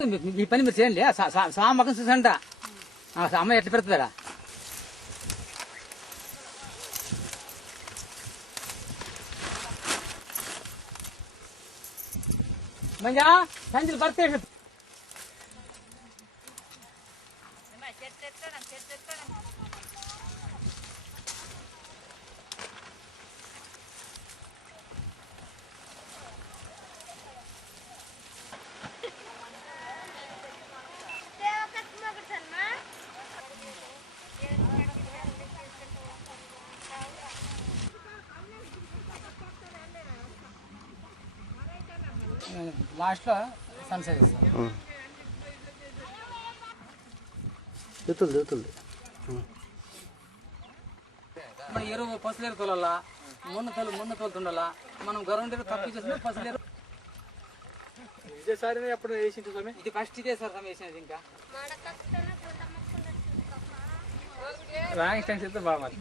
ఈ పని మీరు చేయండి. స్వామి మొక్కం చూసంట అమ్మాయి ఎట్లా పెడతారా మంజా సంచులు భర్తీ లాస్ట్ లో సన్సెట్ ఇస్తాం. మన ఎరువు పసులేరు తోలాలా, మున్న తోలుతుండాలా. మనం గవర్నమెంట్ తక్కువ చేసిన పసులేరు అప్పుడు వేసింది స్వామి. ఇది ఫస్ట్ ఇదే సార్ స్వామి వేసినది. ఇంకా రాంగ్ స్టాండ్ చెప్తే బాగా బాగుంది.